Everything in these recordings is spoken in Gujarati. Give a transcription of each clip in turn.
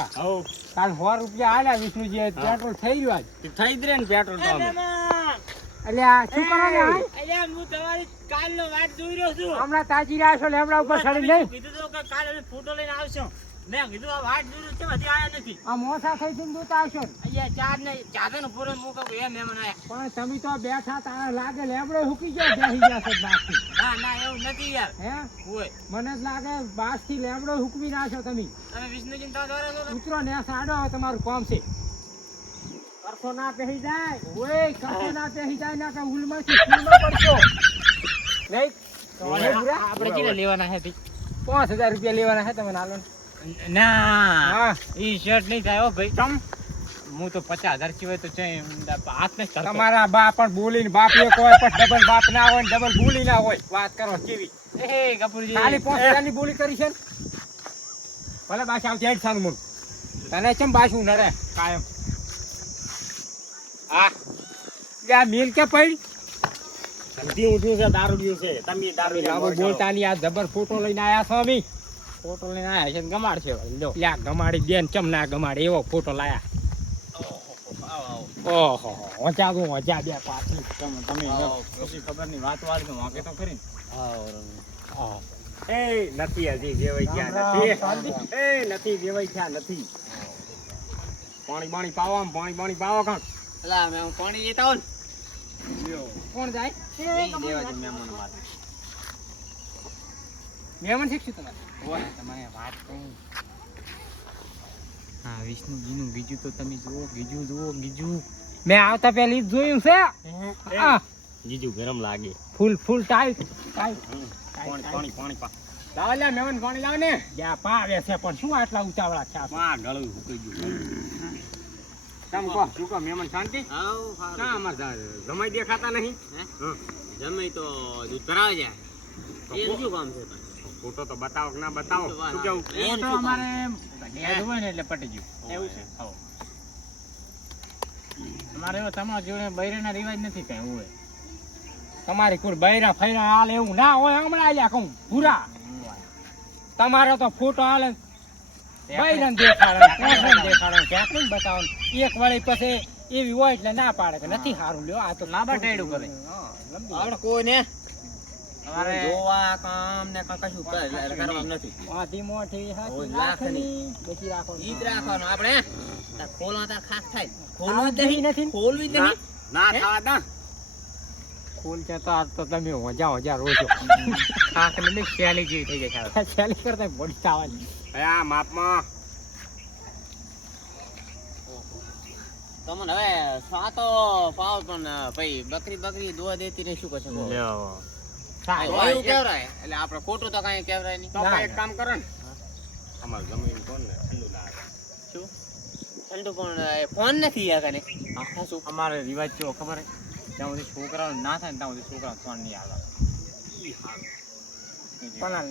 રૂપિયા કાલ 100 રૂપિયા આલ્યા વિષ્ણુજી પેટ્રોલ થઈ ગયું આજ થઈ જ રે ને પેટ્રોલ તો અલ્યા શું કરો ને અલ્યા હું તમારી કાલનો વાટ જોઈ રહ્યો છું. હમણાં તાજી રહ્યા છો લેમડા ઉપર ચડી નહીં કીધું તો કે કાલ અમે ફોટો લઈને આવશો. મેં કીધું આ વાટ જોઈ રહ્યો છે હજી આયા નથી. આ મોસા થઈ જઈને દૂત આવશો ને અહીંયા ચાર ને ચાદર નો પૂરો મૂકો એ મહેમાન આયા. પણ તમે તો બેઠા તારા લાગે લેમડો હુકી જાય બેસી ગયા છો બાસથી ના ના એવું નથી યાર. હે હોય મને જ લાગે બાસથી લેમડો હુકવી નાખો તમે તમે વિષ્ણુજી તા દ્વારા છો ને? ઉતરો ને સાડો તમારું કામ છે કરશો ના પહેરી જાય ઓય કરશો ના પહેરી જાય ના કે ઉલમાંથી સ્કૂલમાં પડશો નહીં તો આપણે કેટલા લેવાના છે ભઈ? 5000 રૂપિયા લેવાના છે તમે નાલો ના હા ઈ શર્ટ નહીં થાય હો ભાઈ. તમ હું તો 50000 સિવાય તો છે હાથ નહીં કરતો. તમારા બાપ પણ બોલીને બાપ એક હોય પણ ડબલ બાપ ના હોય ને ડબલ બોલી ના હોય વાત કરો કેવી એ કપૂરજી ખાલી 5000 ની બોલી કરી છે ને ભલે બાસ આવતી હેડ સાનું મું તને કેમ બાસું નડે કાયમ આ યા મિલ કે પડી ધંધી ઊઠ્યું છે દારૂડિયું છે તમે દારૂ બોલતા ની આ જબર ફોટો લઈને આયા છો અમે ફોટો લઈને આયા છે ને ગમાડ છે લ્યો લ્યા ગમાડી દે ને ચમ ના ગમાડે એવો ફોટો લાયા ઓહો ઓજા દો ઓજા બે પાછી તમે ખુશી ખબરની વાત વાળી તો વાંકે તો કરી હા એ નથી હજી જેવાય ગયા નથી એ નથી જેવાય ગયા નથી પાણી પાણી પાવો કાંક એલા મે હું પાણી લેતા આવું કોણ જાય દેવા દે મહેમાનો મારે. મહેમાન શીખશું તમારે ઓય તમારે વાત કહું. હા વિષ્ણુજીનું બીજું તો તમે જુઓ બીજું મેં આવતા પહેલી જ જોયું છે આ જીજુ ગરમ લાગે ફૂલ ટાઈટ પાણી પા લાવ લે મહેમાન પાણી લાવ ને જ્યાં પાવે છે પણ શું આટલા ઉતાવળા છે માં ગળું સુકાઈ ગયું તમ કહો શું કહો મહેમાન શાંતિ આવ ના અમાર જમાઈ દેખાતા નહીં જમે તો દૂધ ભરાવ જાય એ શું કામ છે ફોટો તો બતાવો કે ના બતાવો શું કેવું એ તો અમારે યાદ હોય ને એટલે પટી ગયું એવું છે હા અમારે એવો તમારા જોડે બૈરાના રિવાજ નથી કઈ હોય તમારી કોઈ બૈરા ફૈરા હાલ એવું ના હોય હમણાં આલ્યા કહું પૂરા તમારો તો ફોટો હાલે બૈરાને દેખાડે કોસને દેખાડે ક્યાંક બતાવો એક વાળી પછી એવી હોય એટલે ના પાડે કે નથી સારું લ્યો આ તો લાંબા ટાઈડું કરે આપણે કોઈ ને અમારે જોવા કામ ને કશું કરવાનું નથી આધી મોટી હાથી ઓય લાખની બેસી રાખો ઈ જ રાખવાનું આપણે ખોલવા તાર ખાસ થાય ખોલવું જ નથી ખોલવી જ નહીં ના ખાવા દા ખોલ છે તો આજ તો તમે હોજા રોજો ખાસ ને શેલી જેવી થઈ જાય છેલ્લી કરતા મોટી આવવાની આ માપમાં તમને હવે સાતો પાવ પણ ભાઈ બકરી દોવા દેતી રહી શું કરશે એવું કેવરાય એટલે આપણે ખોટું તો કઈ કેવરાય નહીં તો એક કામ કરો ને અમાર જમીન કોણ ને ઠંડુ લાગે શું ઠંડુ પણ ફોન નથી યાર કને આખા શું અમારે રિવાજ કેવો ખબર હે ત્યાં સુધી છોકરાઓ ના થાય ને ત્યાં સુધી છોકરા ફોન નહીં આવે ઈ હારું પણ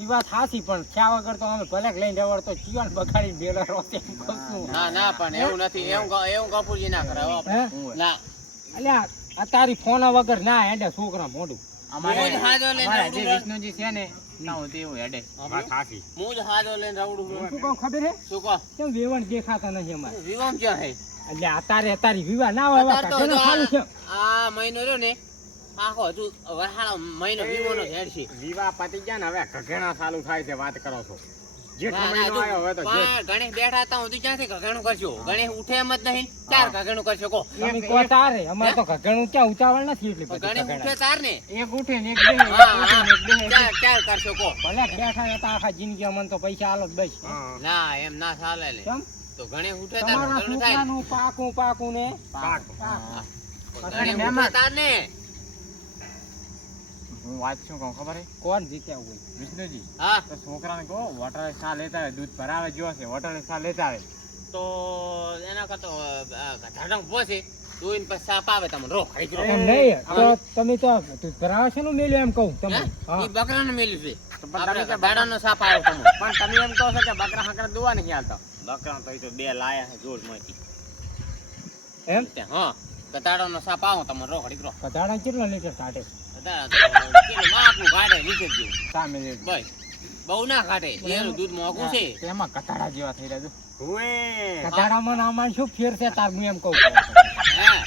ઈ વાત સાચી પણ થયા વગર તો અમે ભલે લઈને જવડ તો જીવન બગાડીને બેલો રોતે ના પણ એવું નથી એવું કપૂરજી ના કરે આપણે ના અલ્યા અત્યારે ફોન વગર ના હેડે છોકરા મોઢું અમારે હું જ હાજો લઈને અમારે રવડું જે વિષ્ણુજી છે ને ના હોતી એવું હેડે વાત સાચી હું જ હાજો લઈને રવડું શું કહું ખબર હે શું કહો કેમ વેવણ દેખાતા નથી અમારે વિવામ ક્યાં હે એટલે અત્યારે વિવાહ ના હોય અત્યારે તો ઘણું સારું છે આ મહિનો રહ્યો ને આખો હજુ વહાળો મહિનો વિવોનો હેડ છે વિવાહ પતી ગયા ને હવે ઘઘેણા ચાલુ થાય છે વાત કરો છો જેઠ ના, મહિનો ના, આવ્યો હવે તો જેઠ. પણ ગણેશ બેઠા હતા હું ક્યાંથી ઘઘેણું કરશો ગણેશ ઉઠે એમ જ નહીં ચાર ઘઘેણું કરશો કો તમે કહો તારે અમારે તો ઘણું ક્યાં ઉતાવળ નથી એટલી બધી ગણેશ ઘઘેણા. ઉઠે તાર ને એક ઉઠે ને એક બેહે, હા, એક ઉઠે ને એક બેહે. ચાર ચાર કરશો કો ભલે બેઠા હતા આખા જિંદગી અમને તો પૈસા આલો જ બસ હા, ના એમ ના ચાલે લે કેમ તો ગણેશ ઉઠે તાર તમારા ઘઘેણું થાય ને. છોકરાનું પાકું ને પાક. ગણેશ ઉઠે તાર ને હું વાત શું કહું ખબર હે કોણ જીત્યા હોય વિષ્ણુજી હા તો છોકરાને કહો વોટર સા લેતા આવે દૂધ ભરાવે જો છે વોટર સા લેતા આવે તો એના કરતો ઘટાડો પોસે જોઈને પછી સાપ આવે તમને રો ખાઈ ગયો એમ નહીં તો તમે તો ભરાવા છે મેલ્યો એમ કહું તમે હા. ઈ બકરાને મેલ્યું છે તો પણ આપણે તમે કે ગાડાનો સાપ આવ્યો તમને પણ તમે એમ કહો છો કે બકરા હાકરા દોવા નહીં હાલતા બકરા તો ઈ તો બે લાયા છે જોડમાંથી એમ હા કતાડાનો સાપ આવો તમને રો ખડી કરો કધાડા કેટલા લીટર કાઢે કતાડા તો કિલો માપનું કાઢે નીચે જ જેવું. સામે બસ બહુ ના કાઢે એનું દૂધ મોંઘું છે તેમાં કટાડા જેવા થઈ રહ્યા છે. હુએ કટાડામાં ને આમાં શું ફેર છે તાર હું એમ કહું હા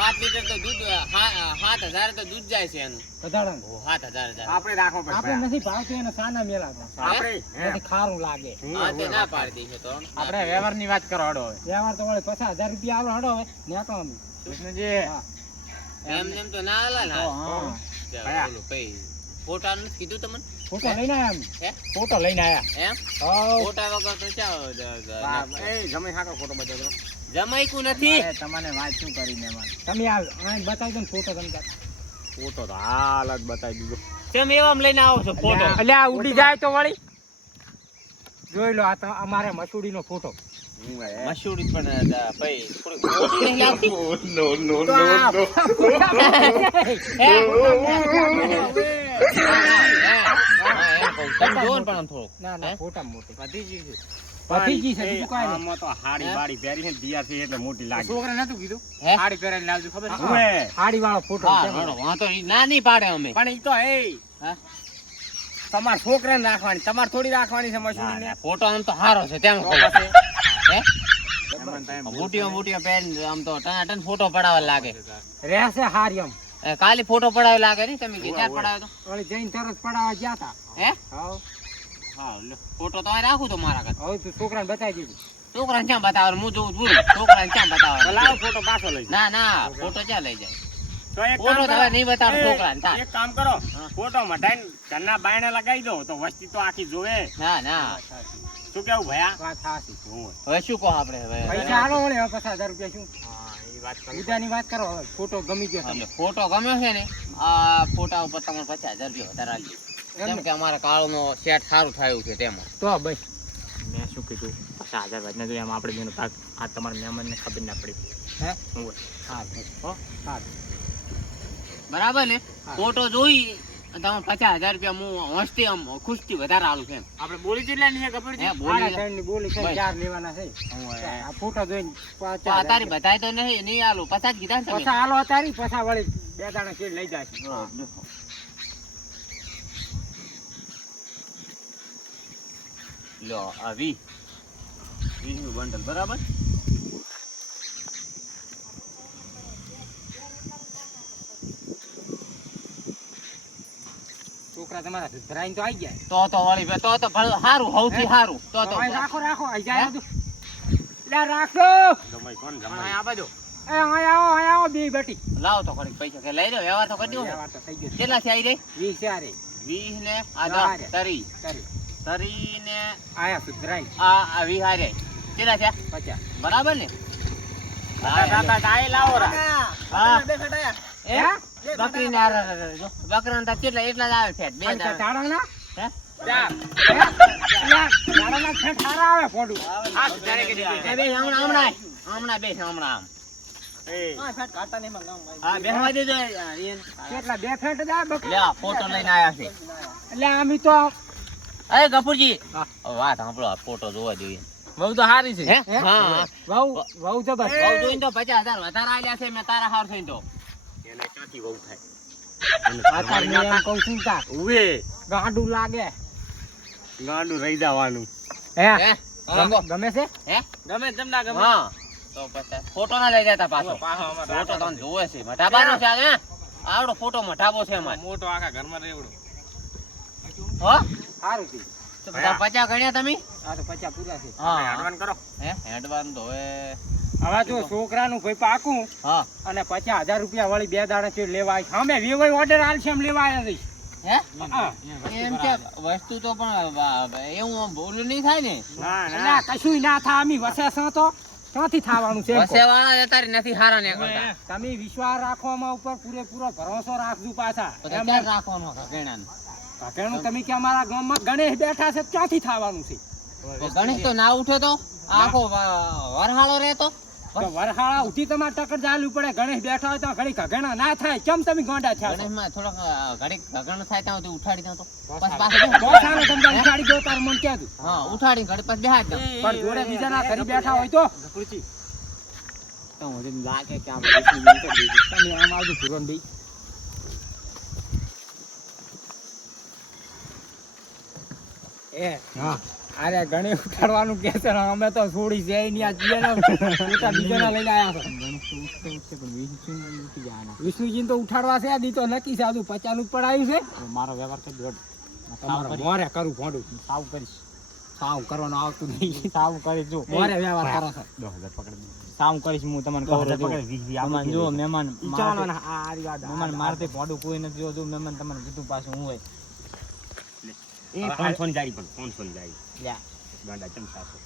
7 લીટર તો દૂધ 7,000 તો દૂધ જાય છે એનું કટાડા ઓ 7,000 આપણે રાખો પછી આપણે નથી ભાવતું એને સાના મેલા આપણે નથી ખારું લાગે હા તે ના પાડી દે છે તો આપણે વ્યવહારની વાત કરો હડો હવે. વ્યવહાર તો વળે 50,000 રૂપિયા આલો હડો હવે નેકો અમે કૃષ્ણજી, હા. એમ તો ના હાલે ને તો હા. કયા? ઓલું કઈ ફોટા નથી કીધું તમને ફોટો લઈને આયા અમે. હે ફોટો લઈને આયા એમ હાઉ. ફોટા વગર તો ચા એ જમે હાકો ફોટો બતાવો જમાઈકું નથી મારે તમને વાત શું કરીને એમાં? તમે આ અહીં બતાવી દો ને ફોટો તમે તાર. ફોટો તો હાલ જ બતાવી દીધો તમે એવામ લઈને આવો છો ફોટો એટલે આ ઉડી જાય તો વળી જોઈ લો આ તો અમારે મસૂડીનો ફોટો મશહૂરી પણ ભાઈ થોડીક મોટી નહીં લાગતી તો આ તમે જોવો ને પણ આમ થોડુંક ના ના ફોટા મોટી ભતીજી છે ભતીજી છે બીજું કાંઈ નહીં. આમાં તો હાડી બાડી પહેરી છે ને દિયા છે એટલે મોટી લાગે છોકરા નતું કીધું હે? સાડી પહેરાઈને લાવજો ખબર છે? હુએ હાડીવાળો ફોટો હા છે. બરોબર વાંધો નહીં. ના નહીં પાડે અમે પણ ઈ તો એ હા? તમાર છોકરાને રાખવાની તમારે થોડી રાખવાની છે મશૂરીને ફોટો આમ તો સારો છે તેમ કહું. હે એમાં તો એમ બુટીઓ પહેરીને આમ તો ટનાટન ફોટો પડાવવા લાગે રહેશે હારી એમ એ ખાલી ફોટો પડાવવા લાગે નહીં તમે ગીતાર પડાવ્યો તો વળી જઈને તરત પડાવવા ગયા તા હે હાઉ. હા લ્યો. ફોટો તો આ રાખું તો મારા કરતા હવે તું છોકરાને બતાવી દીધું છોકરાને ક્યાં બતાવવાનું હું જોઉં છું છોકરાને ક્યાં તો બતાવવાનું લાવો ફોટો પાછો લઈ ના ના ફોટો ક્યાં લઈ જાય તો એક ફોટો તો હવે કામ નહીં કરો બતાવો છોકરાને તાર. એક કામ કરો હા. ફોટો મટાઈને ઘરના બાયણે લગાવી દો તો વસ્તી તો આખી જોવે ના ના શું કેવું ભયા વાત સાચી. હવે શું કહો આપણે હવે પૈસા આલો વળી હવે 50,000 રૂપિયા શું હા એ વાત કરી મુદ્દાની વાત કરો હવે ફોટો ગમી ગયો એટલે તમને ફોટો ગમ્યો છે ને આ ફોટા ઉપર તમને 50,000 રૂપિયા વધારે આપજો કેમ કે અમારા કાળનો સેટ સારું થયું છે તેમાં તો ભાઈ મેં શું કીધું 50,000 વધના જોઈએ એમાં આપણે બેનો ભાગ આ તમારા મહેમાનને ખબર ના પડી. હે હું હા હો? હા બરાબર ને હા. ફોટો જોઈ અને તમને 50,000 રૂપિયા હું હસતી આમ ખુશથી વધારે આલું છું એમ. આપણે બોલી કેટલા ની ખબર છે હે આડા બોલી ત્રણની બોલી છે ભાઈ. 4 લેવાના છે આ ફોટો જોઈને 50,000 તારી બધાય તો નહીં આલું 50 કીધા ને તમે પછા આલો તારી પછા વળી બે દાણા કે લઈ જાય લો આ 20 નું બંડલ બરાબર છોકરા તમારા સુધરાઈને તો આવી ગયા તો વળી તો ભલે સારું સૌથી સારું તો હવે રાખો રાખો આઈ જાય બધું લે રાખો જમાઈ કોણ પણ જમાઈ આ બાજુ એ અહીં આવો બે બેટી લાવો તો ખરી પૈસા કે લઈ લો વ્યવહાર તો કરી દો વ્યવહાર તો થઈ ગયો કેટલા છે આવી રહી 20 ચારે 20 ને આ હા, 10 તરી કરી તરી ને આયા સુધરાઈ આ 20 હારે કેટલા છે 50 બરાબર ને દાદા દાઈ લાવો રા હા હે એ બકરી ને જો બકરા ને કેટલા એટલા જ આવે ફેટ બે જ આવે. તાળાના હે તાળાના ફેટ સારા આવે ફોટું આ સુધારે કે દીધી એ બે હમણાં બે હમણાં આમ એ હા બેહવા દેજો કેટલા બે ફેટ જ આવે બકરી લે આ ફોટો લઈને આયા છે એટલે આમી તો અરે ગફુરજી હા. વાત સાંભળો આ ફોટો જોવા જોઈએ બહુ તો સારી છે. હે હા વહુ વહુ તો બસ બહુ જોઈને તો 50,000 વધારે આલ્યા છે મેં તારા હાર થઈને તો એને ક્યાંથી બહુ થાય આ તાર મેં એમ કહું છું તાર ઉવે ગાંડું લાગે ગાંડું રહી જવાનું હે હે ગમે છે હે ગમે તેમ ના ગમે. હા તો પછી ફોટો ના લઈ જતા પાછો ફોટો તમને જોવે છે મઠાબાનો છે આ, હે આવડો ફોટો મઠાબો છે અમારે મોટો આખા ઘરમાં રેવડો. હો સારું છે તો બધા 50 ગણ્યા તમે આ તો 50 પૂરા છે હા એડવાન્સ કરો હે હેડવાન તો હવે હવે જો છોકરાનું ભાઈ પાકું હા અને 50,000 રૂપિયા વાળી બે દાડા થી લેવા આવી સામે વેવાઈ ઓર્ડર આલશે એમ લેવા આવ્યા છે હે હા. એમ કે વસ્તુ તો પણ એવું બોલું નહીં થાય ને ના એટલે ના આ કશુંય ના થાય અમી વસે છો તો ક્યાંથી થવાનું છે એમ કહો. વસેવાળા અત્યારે નથી હારા ને કરતા તમે વિશ્વાસ રાખો આમાં ઉપર પૂરેપૂરો ભરોસો રાખજો પાછા બધા ક્યાં રાખવાનો ઘરેણાને? ઘણું તમે કે અમારા ગામમાં ગણેશ બેઠા છે તો ક્યાંથી થવાનું છે ગણેશ તો ના ઉઠે તો આખો વરહાળો રહેતો તો વરહાળા ઉઠી તમારે ટક્કર ચાલવું પડે ગણેશ બેઠા હોય તો ઘડી ઘણા ના થાય કેમ તમે ગોંડા થયા છો? ગણેશમાં થોડોક ઘડીક ઘગણ થાય ત્યાં સુધી ઉઠાડી દઉં તો બસ પછી સારું. પાછો બસ સારું, તમને ઉઠાડી દો તાર મન કહેતું. હા ઉઠાડી ઘડી પછી બેહાડી દઉં પણ જોડે બીજાના ઘરે બેઠા હોય તો લાગે કે આપણે તમે આમ આવજો ભુવનભાઈ. એ હા અરે ઘણી ઉઠાડવાનું કે છે ને અમે તો છોડી છે એની આ જીયાના મોટા બીજાના લઈને આયા છે વિષ્ણુજી તો ઉઠાડવા છે આ દી તો નક્કી છે આજુ 50 નું પડાયું છે મારો વ્યવહાર કરી દો તમારે મોરે કરું ભોંડું સાવ કરીશ સાવ કરવાનું આવતું નહીં સાવ કરીશ જો મોરે વ્યવહાર કરો છો 10,000 પકડી સાવ કરીશ હું તમને કહું છું જો મહેમાન ચાલો આ રિવાજ મહેમાન મારતે પોડું કોઈ નથી જોતું મહેમાન તમને કીધું પાછું હું હોય એ 500 ની જારી પણ 500 ની જારી લ્યા ગાંડા ચમચાસો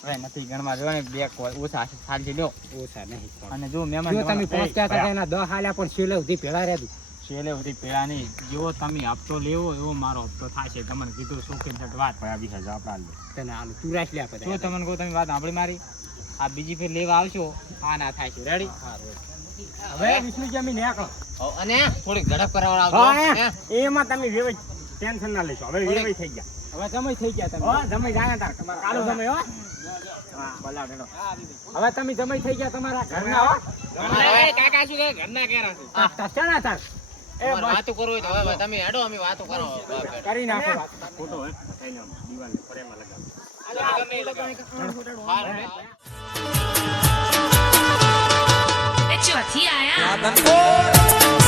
હવે નથી ગણવા જો ને બે ઓછા સાલજી લ્યો ઓછા નહીં અને જો મહેમાન જો તમે તમારા- 5 કહેતા એના 10 હાલ્યા પણ છેલ્લે સુધી ભેળા રહેતું છેલ્લે સુધી પેલા નહીં જેવો તમે હપ્તો લેવો એવો મારો હપ્તો થશે તમને કીધું શોખીન છઠ વાત ભાઈ 20,000 આપડા લે તને આનું તું રાખ લે આપણે જો તમને કહું તમે વાત સાંભળી મારી આ બીજી ફેર લેવા આવશો આ ના થાય છે રેડી હવે વિષ્ણુજી અમે નીકળો અને થોડીક ઝડપ કરાવવા હા આવજો એમાં તમે વેવાઈ ટેન્શન ના લેશો હવે વેવાઈ થઈ ગયા હવે તમે થઈ ગયા તમે હો જમાઈ જાય તાર કાલો સમય હો હા ભલા ઢેડો હવે તમે જમાઈ થઈ ગયા તમારા ઘરના હો કાકા શું કહે ઘરના કેરા છે ચાના તાર એ તમારે વાતો કરવું હોય તો હવે તમે હેડો અમે વાતો કરો કરી નાખો ફોટો હે થઈને દીવાલ ફરેમાં લગાવ ચોથી આયા